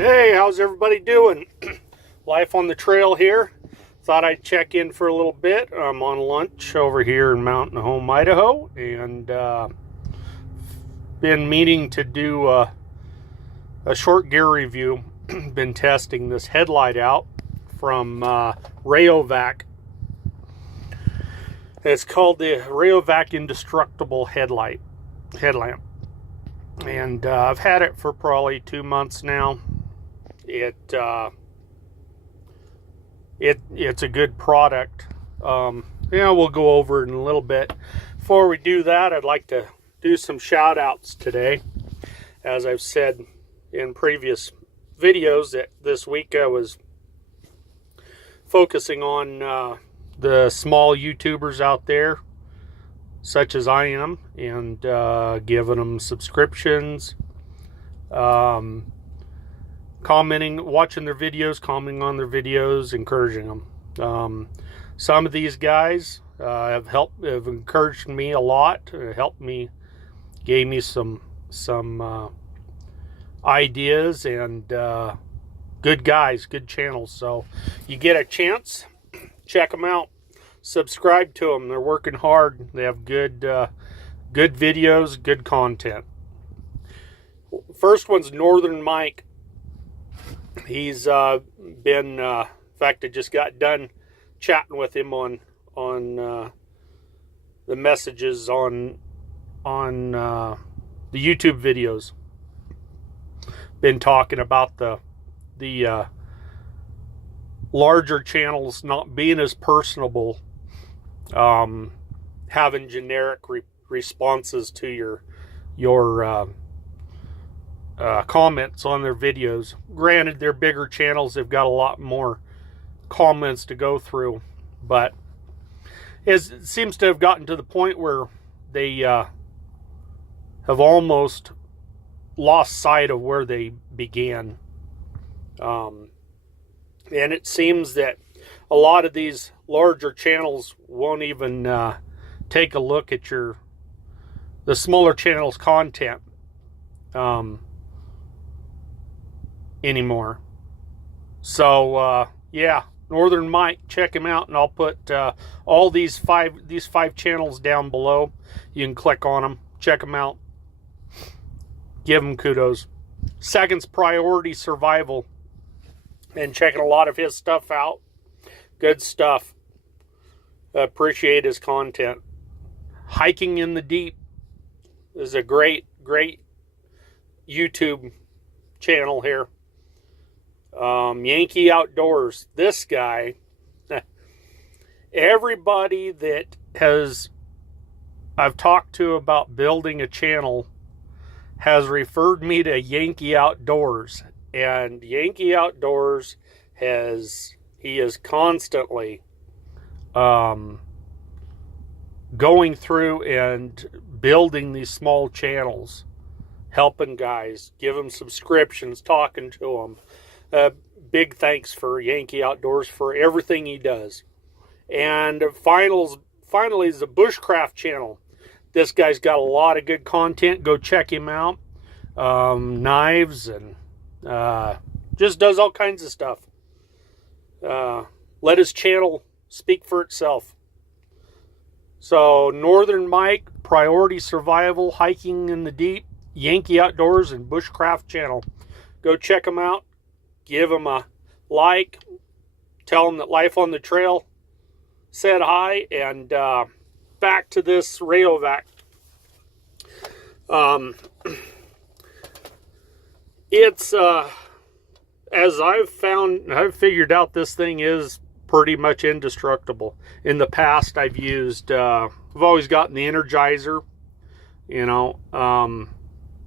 Hey, how's everybody doing? Life on the trail here. Thought I'd check in for a little bit. I'm on lunch over here in Mountain Home, Idaho, and been meaning to do a short gear review. Been testing this headlight out from Rayovac. It's called the Rayovac indestructible headlamp, and I've had it for probably 2 months now. It's a good product. We'll go over it in a little bit. Before we do that, I'd like to do some shout outs today. As I've said in previous videos, that this week I was focusing on the small YouTubers out there, such as I am, and giving them subscriptions, commenting, watching their videos, commenting on their videos, encouraging them. Some of these guys have encouraged me a lot, helped me, gave me some ideas, and good guys, good channels. So you get a chance, check them out, subscribe to them. They're working hard. They have good videos, good content. First one's Northern Mike. He's been, in fact, I just got done chatting with him on the messages on the YouTube videos. Been talking about the larger channels not being as personable, having generic responses to your comments on their videos. Granted, they're bigger channels, they've got a lot more comments to go through, but it seems to have gotten to the point where they have almost lost sight of where they began. And it seems that a lot of these larger channels won't even take a look at the smaller channels' content anymore. So yeah, Northern Mike, check him out, and I'll put all these five channels down below. You can click on them, check them out, give them kudos. Second's Priority Survival, and checking a lot of his stuff out. Good stuff. Appreciate his content. Hiking in the Deep is a great YouTube channel here. Yankee Outdoors. This guy, everybody that I've talked to about building a channel has referred me to Yankee Outdoors, and Yankee Outdoors he is constantly going through and building these small channels, helping guys, give them subscriptions, talking to them. Big thanks for Yankee Outdoors for everything he does. And finally is the BUSHCRAFT channel. This guy's got a lot of good content. Go check him out. Knives and just does all kinds of stuff. Let his channel speak for itself. So Northern Mike, Priority Survival, Hiking in the Deep, Yankee Outdoors, and BUSHCRAFT channel. Go check them out. Give them a like. Tell them that Life on the Trail said hi. And back to this Rayovac. It's as I've figured out, this thing is pretty much indestructible. In the past, I've always gotten the Energizer,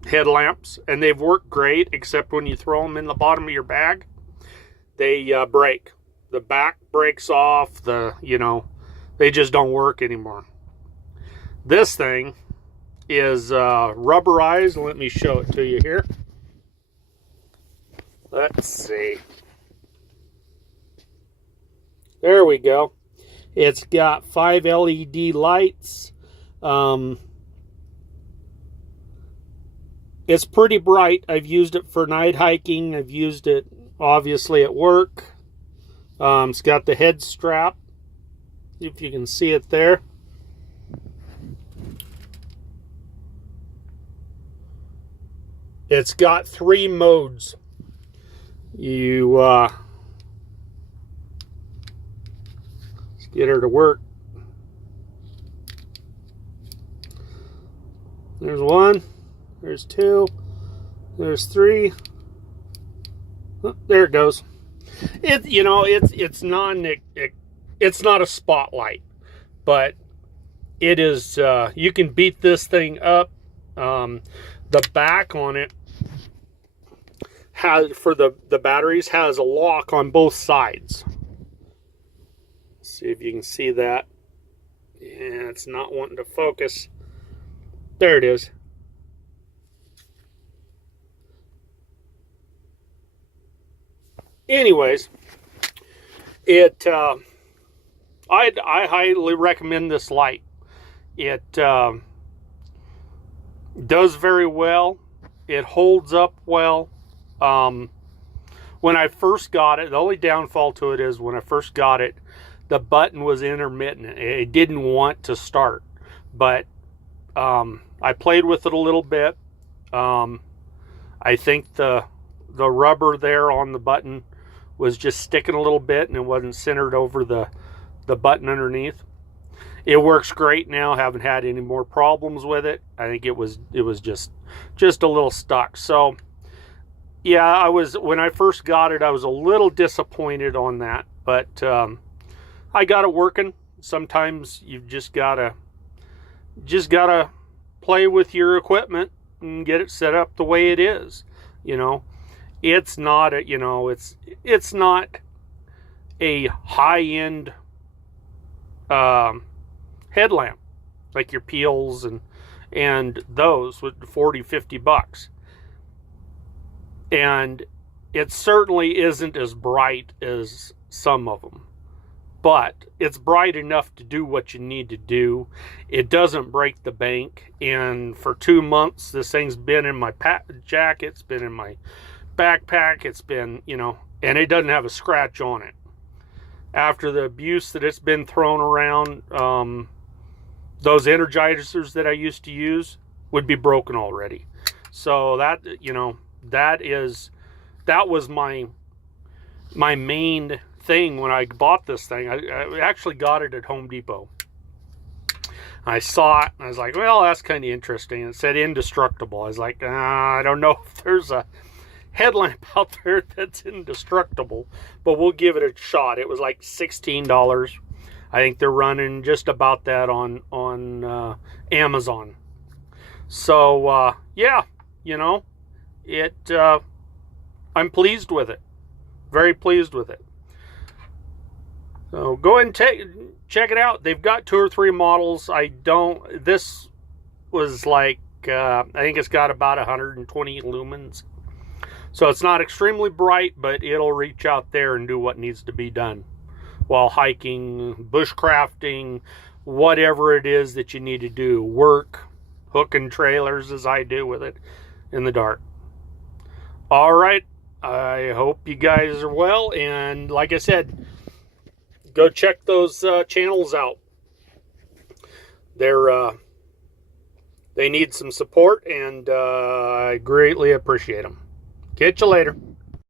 headlamps, and they've worked great, except when you throw them in the bottom of your bag, they break. The back breaks off, they just don't work anymore. This thing is rubberized. Let me show it to you here. Let's see. There we go. It's got 5 LED lights. It's pretty bright. I've used it for night hiking. I've used it obviously at work. It's got the head strap, if you can see it there. It's got 3 modes. You let's get her to work. There's 1, there's 2, there's 3. Oh, there it goes. It's not a spotlight, but it is. You can beat this thing up. The back on it has, for the batteries, has a lock on both sides. Let's see if you can see that. Yeah, it's not wanting to focus. There it is. Anyways, I highly recommend this light. It does very well. It holds up well. When I first got it, the only downfall to it is when I first got it, the button was intermittent. It didn't want to start. But I played with it a little bit. I think the rubber there on the button was just sticking a little bit, and it wasn't centered over the button underneath. It works great now. Haven't had any more problems with it. I think it was just a little stuck. So yeah, when I first got it, I was a little disappointed on that, but I got it working. Sometimes you've just gotta play with your equipment and get it set up the way it is. It's not it's not a high-end headlamp like your Peels and those with 40-50 bucks. And it certainly isn't as bright as some of them, but it's bright enough to do what you need to do. It doesn't break the bank. And for 2 months, this thing's been in my jacket, it's been in my backpack, it's been, and it doesn't have a scratch on it. After the abuse that it's been thrown around, those energizers that I used to use would be broken already. So that was my main thing when I bought this thing. I actually got it at Home Depot. I saw it and I was like, well, that's kind of interesting. It said indestructible. I was like, I don't know if there's a headlamp out there that's indestructible, but we'll give it a shot. It was like $16. I think they're running just about that on Amazon. So yeah, I'm pleased with it. Very pleased with it. So go ahead and check it out. They've got 2 or 3 models. This was like, I think it's got about 120 lumens. So it's not extremely bright, but it'll reach out there and do what needs to be done while hiking, bushcrafting, whatever it is that you need to do. Work, hooking trailers as I do with it in the dark. All right. I hope you guys are well. And like I said, go check those channels out. They need some support, and I greatly appreciate them. Catch you later.